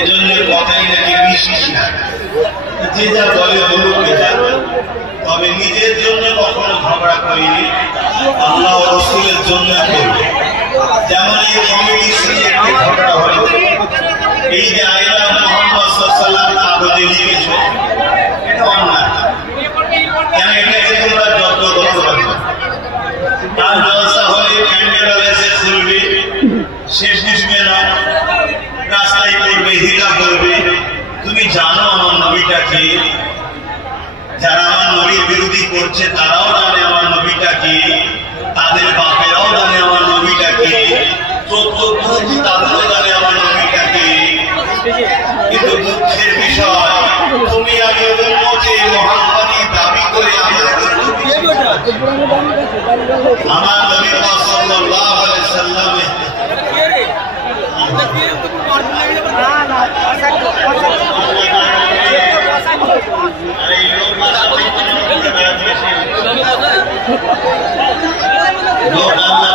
এজন্য কথাই নাকি মিষ্টি না, যে যা বলে বলুক, তবে নিজের জন্য কখনো ঝগড়া করিনি, আল্লাহ রাসূলের জন্য করবে। যেমন এই কমিটির একটি ঘটনা হলো, এই যে আইলা মুহাম্মদ সাল্লাল্লাহু আলাইহি ওয়াসাল্লাম কাগজে লিখেছ, এটা অন্যায়। কেন এটাকে তোমরা যত্ন করতে পারবে? তার জলসা হলে ক্যান্ডেল এসে খুলবে, সে বুঝবে না, রাস্তায় করবে, হিলা করবে। তুমি জানো আমার নবীটাকে, যারা আমার নবীর বিরোধী করছে তারাও জানে আমার নবীটাকে, তাদের বাপেরাও জানে আমার নবীটাকে, 14 কোটি তাদেরও জানে আমার নবীটাকে। কিন্তু দুঃখের বিষয়, তুমি আগে উম্মতে মুহাম্মাদি দাবি করে আমার নবী সাল্লাল্লাহু আলাইহি সাল্লাম লোক